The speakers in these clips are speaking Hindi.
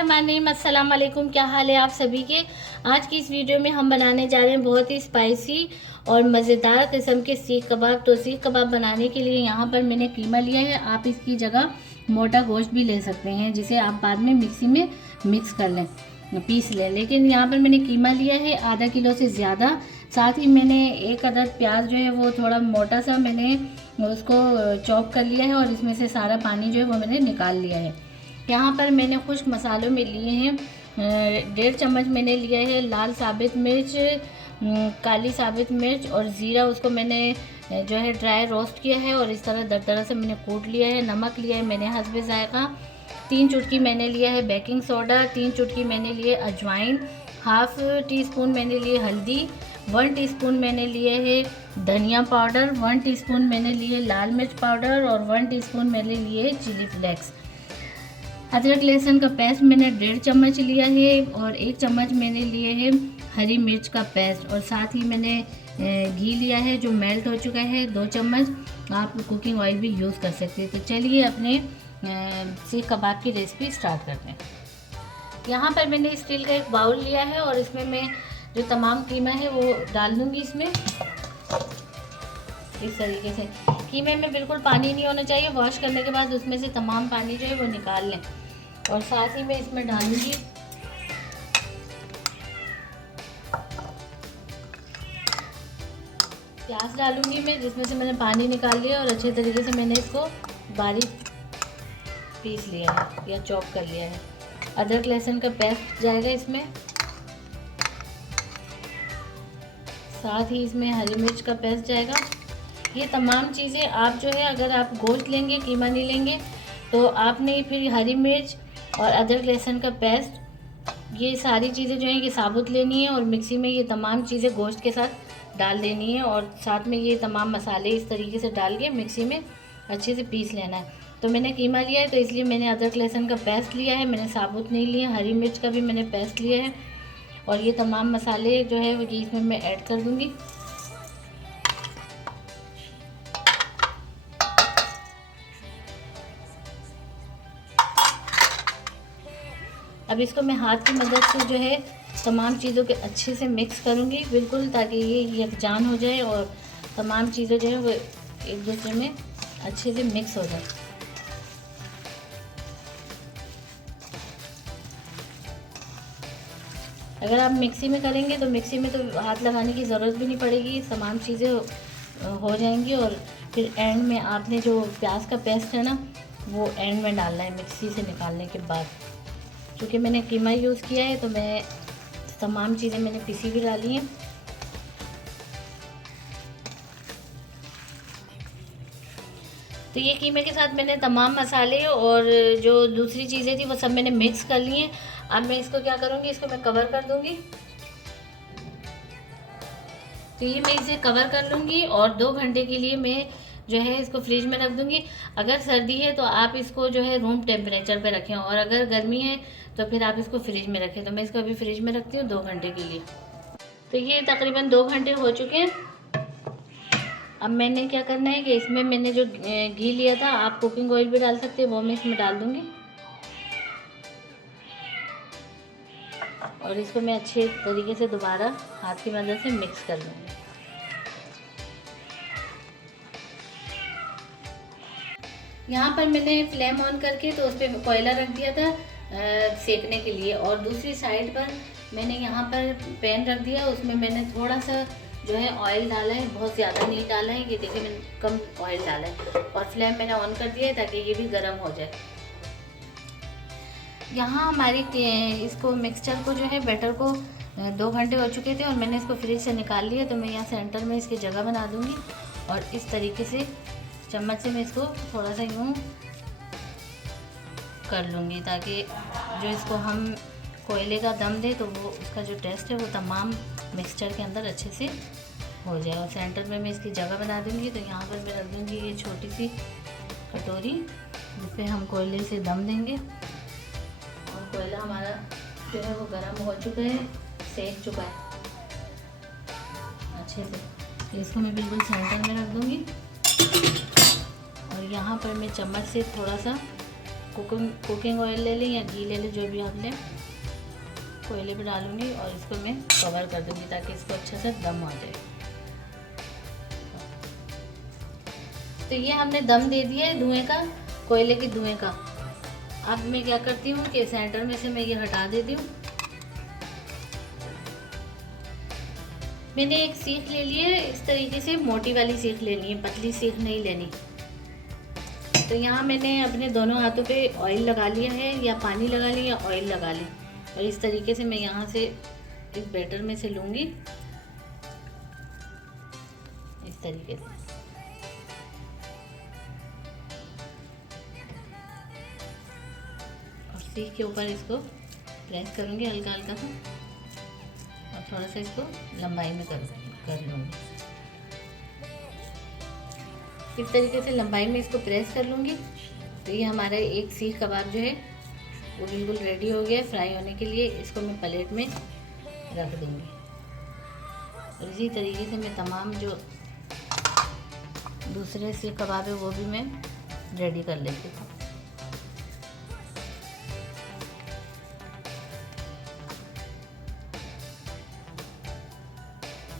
बिस्मिल्लाहिर्रहमानिर्रहीम। अस्सलाम वालेकुम। क्या हाल है आप सभी के। आज की इस वीडियो में हम बनाने जा रहे हैं बहुत ही स्पाइसी और मज़ेदार किस्म के सीख कबाब। तो सीख कबाब बनाने के लिए यहाँ पर मैंने कीमा लिया है। आप इसकी जगह मोटा गोश्त भी ले सकते हैं, जिसे आप बाद में मिक्सी में मिक्स कर लें, पीस लें। लेकिन यहाँ पर मैंने कीमा लिया है आधा किलो से ज़्यादा। साथ ही मैंने एक अदद प्याज जो है वो थोड़ा मोटा सा मैंने उसको चॉप कर लिया है और इसमें से सारा पानी जो है वो मैंने निकाल लिया है। यहाँ पर मैंने खुश्क मसालों में लिए हैं 1.5 चम्मच मैंने लिया है लाल साबित मिर्च, काली साबित मिर्च और ज़ीरा। उसको मैंने जो है ड्राई रोस्ट किया है और इस तरह दरदरा से मैंने कूट लिया है। नमक लिया है मैंने हस्बे ज़ायक़ा। 3 चुटकी मैंने लिया है बेकिंग सोडा। 3 चुटकी मैंने लिए अजवाइन। हाफ़ टी स्पून मैंने लिए हल्दी। 1 टीस्पून मैंने लिए है धनिया पाउडर। 1 टीस्पून मैंने लिए लाल मिर्च पाउडर और 1 टीस्पून मैंने लिए चिली फ्लेक्स। अदरक लहसुन का पेस्ट मैंने 1.5 चम्मच लिया है और 1 चम्मच मैंने लिए है हरी मिर्च का पेस्ट। और साथ ही मैंने घी लिया है जो मेल्ट हो चुका है 2 चम्मच। आप कुकिंग ऑयल भी यूज़ कर सकते हैं। तो चलिए अपने सीख कबाब की रेसिपी स्टार्ट करते हैं। यहाँ पर मैंने स्टील का एक बाउल लिया है और इसमें मैं जो तमाम कीमा है वो डाल दूँगी इसमें इस तरीके से। कीमे में बिल्कुल पानी नहीं होना चाहिए। वॉश करने के बाद उसमें से तमाम पानी जो है वो निकाल लें। और साथ ही मैं इसमें डालूंगी प्याज डालूंगी मैं, जिसमें से मैंने पानी निकाल लिया और अच्छे तरीके से मैंने इसको बारीक पीस लिया है या चॉप कर लिया है। अदरक लहसुन का पेस्ट जाएगा इसमें। साथ ही इसमें हरी मिर्च का पेस्ट जाएगा। ये तमाम चीज़ें आप जो है अगर आप गोश्त लेंगे, कीमा नहीं लेंगे, तो आपने फिर हरी मिर्च और अदरक लहसुन का पेस्ट, ये सारी चीज़ें जो हैं ये साबुत लेनी है और मिक्सी में ये तमाम चीज़ें गोश्त के साथ डाल देनी है और साथ में ये तमाम मसाले इस तरीके से डाल के मिक्सी में अच्छे से पीस लेना है। तो मैंने कीमा लिया है तो इसलिए मैंने अदरक लहसुन का पेस्ट लिया है, मैंने साबुत नहीं लिया। हरी मिर्च का भी मैंने पेस्ट लिया है और ये तमाम मसाले जो है वो इसमें मैं ऐड कर दूँगी। अब इसको मैं हाथ की मदद से जो है तमाम चीज़ों के अच्छे से मिक्स करूँगी बिल्कुल, ताकि ये यकजान हो जाए और तमाम चीज़ें जो है वो एक दूसरे में अच्छे से मिक्स हो जाए। अगर आप मिक्सी में करेंगे तो मिक्सी में तो हाथ लगाने की ज़रूरत भी नहीं पड़ेगी, तमाम चीज़ें हो जाएंगी। और फिर एंड में आपने जो प्याज का पेस्ट है ना वो एंड में डालना है मिक्सी से निकालने के बाद। क्योंकि मैंने कीमा यूज़ किया है तो मैं तमाम चीज़ें मैंने पीसी भी डाली हैं। तो ये कीमे के साथ मैंने तमाम मसाले और जो दूसरी चीज़ें थी वो सब मैंने मिक्स कर ली हैं। अब मैं इसको क्या करूँगी, इसको मैं कवर कर दूँगी। तो ये मैं इसे कवर कर लूँगी और 2 घंटे के लिए मैं जो है इसको फ्रिज में रख दूँगी। अगर सर्दी है तो आप इसको जो है रूम टेम्परेचर पे रखें और अगर गर्मी है तो फिर आप इसको फ्रिज में रखें। तो मैं इसको अभी फ्रिज में रखती हूँ 2 घंटे के लिए। तो ये तकरीबन 2 घंटे हो चुके हैं। अब मैंने क्या करना है कि इसमें मैंने जो घी लिया था, आप कुकिंग ऑयल भी डाल सकते हैं, वो मैं इसमें डाल दूँगी और इसको मैं अच्छे तरीके से दोबारा हाथ की मदद से मिक्स कर लूँगी। यहाँ पर मैंने फ्लेम ऑन करके तो उस पर कोयला रख दिया था सेकने के लिए और दूसरी साइड पर मैंने यहाँ पर पैन रख दिया। उसमें मैंने थोड़ा सा जो है ऑयल डाला है, बहुत ज़्यादा नहीं डाला है। ये देखिए मैंने कम ऑयल डाला है और फ्लेम मैंने ऑन कर दिया है ताकि ये भी गर्म हो जाए। यहाँ हमारी इसको मिक्सचर को जो है बैटर को 2 घंटे हो चुके थे और मैंने इसको फ्रिज से निकाल लिया। तो मैं यहाँ सेंटर में इसकी जगह बना दूँगी और इस तरीके से चम्मच से मैं इसको थोड़ा सा यूँ कर लूँगी ताकि जो इसको हम कोयले का दम दे तो वो उसका जो टेस्ट है वो तमाम मिक्सचर के अंदर अच्छे से हो जाए। और सेंटर में मैं इसकी जगह बना दूँगी। तो यहाँ पर मैं रख दूँगी ये छोटी सी कटोरी जिस पर हम कोयले से दम देंगे। और कोयला हमारा जो है वो गर्म हो चुका है, सेक चुका है अच्छे से। इसको मैं बिल्कुल सेंटर में रख दूँगी और यहाँ पर मैं चम्मच से थोड़ा सा कुकिंग ऑयल ले लें या घी ले लें, जो भी आप लें। कोयले पे डालूंगी और इसको मैं कवर कर दूंगी ताकि इसको अच्छे से दम आ जाए। तो ये हमने दम दे दिया है धुएं का, कोयले के धुएं का। अब मैं क्या करती हूँ कि सेंटर में से मैं ये हटा देती हूँ। मैंने एक सीख ले ली है, इस तरीके से मोटी वाली सीख लेनी है, पतली सीख नहीं लेनी। तो यहाँ मैंने अपने दोनों हाथों पे ऑयल लगा लिया है, या पानी लगा लिया या ऑयल लगा ली, और इस तरीके से मैं यहाँ से इस बैटर में से लूँगी, इस तरीके से। और सीख के ऊपर इसको प्रेस करूँगी हल्का हल्का सा, और थोड़ा सा इसको लंबाई में कर लूँगी। इस तरीके से लंबाई में इसको प्रेस कर लूँगी। तो ये हमारा एक सीख कबाब जो है वो बिल्कुल रेडी हो गया है फ्राई होने के लिए। इसको मैं प्लेट में रख दूँगी। और इसी तरीके से मैं तमाम जो दूसरे सीख कबाब है वो भी मैं रेडी कर लेती हूँ।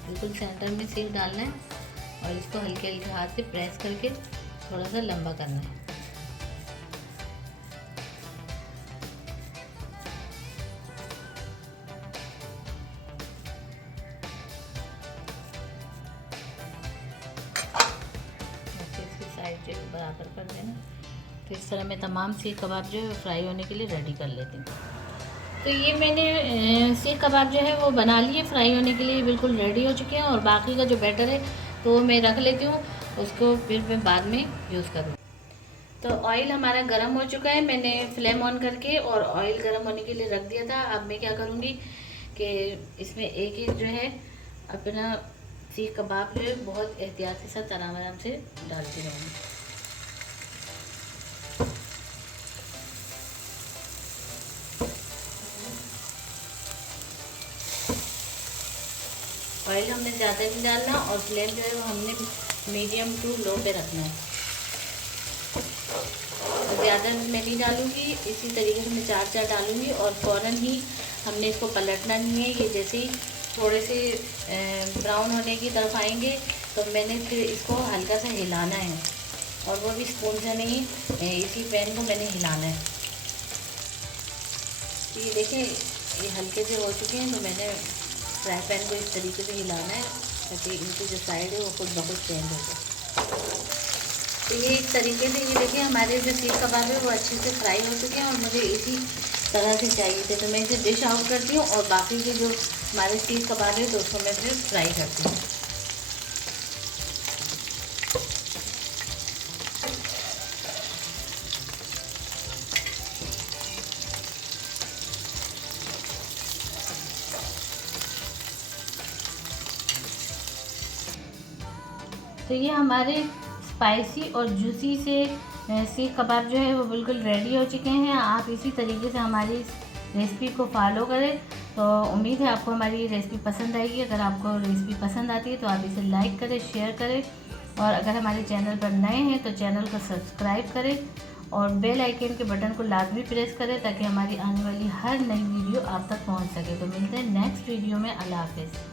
बिल्कुल सेंटर में सीख डालना है और इसको हल्के हल्के हाथ से प्रेस करके थोड़ा सा लंबा करना है। इसकी साइड जो बराबर कर देना। तो इस तरह मैं तमाम सीख कबाब जो है फ्राई होने के लिए रेडी कर लेती हूँ। तो ये मैंने सीख कबाब जो है वो बना लिए, फ्राई होने के लिए बिल्कुल रेडी हो चुके हैं। और बाकी का जो बैटर है तो मैं रख लेती हूँ, उसको फिर मैं बाद में यूज़ करूँ। तो ऑयल हमारा गर्म हो चुका है, मैंने फ्लेम ऑन करके और ऑयल गर्म होने के लिए रख दिया था। अब मैं क्या करूँगी कि इसमें एक एक जो है अपना सीख कबाब जो है बहुत एहतियात के साथ आराम से डालती रहूँगी। ऑयल हमने ज़्यादा नहीं डालना और फ्लेम जो है वो हमने मीडियम टू लो पे रखना है। ज़्यादा मैं नहीं डालूँगी, इसी तरीके से मैं चार डालूँगी और फ़ौरन ही हमने इसको पलटना नहीं है। ये जैसे ही थोड़े से ब्राउन होने की तरफ आएंगे तो मैंने फिर इसको हल्का सा हिलाना है, और वो भी स्पून से नहीं, इसी पैन को मैंने हिलाना है। तो ये देखें ये हल्के से हो चुके हैं, तो मैंने फ्राई पैन को इस तरीके से हिलाना है ताकि इनकी जो साइड है वो खुद ब खुद चेंज हो जाए। तो ये इस तरीके से ये देखिए हमारे जो सीख कबाब है वो अच्छे से फ्राई हो चुके हैं और मुझे इसी तरह से चाहिए थे। तो मैं इसे डिश आउट करती हूँ और बाकी के जो हमारे सीख कबाब है तो उसको मैं फिर फ्राई करती हूँ। तो ये हमारे स्पाइसी और जूसी से सीख कबाब जो है वो बिल्कुल रेडी हो चुके हैं। आप इसी तरीके से हमारी इस रेसिपी को फॉलो करें। तो उम्मीद है आपको हमारी रेसिपी पसंद आएगी। अगर आपको रेसिपी पसंद आती है तो आप इसे लाइक करें, शेयर करें, और अगर हमारे चैनल पर नए हैं तो चैनल को सब्सक्राइब करें और बेल आइकन के बटन को लाजमी प्रेस करें ताकि हमारी आने वाली हर नई वीडियो आप तक पहुँच सके। तो मिलते हैं नेक्स्ट वीडियो में। अल्लाह हाफिज़।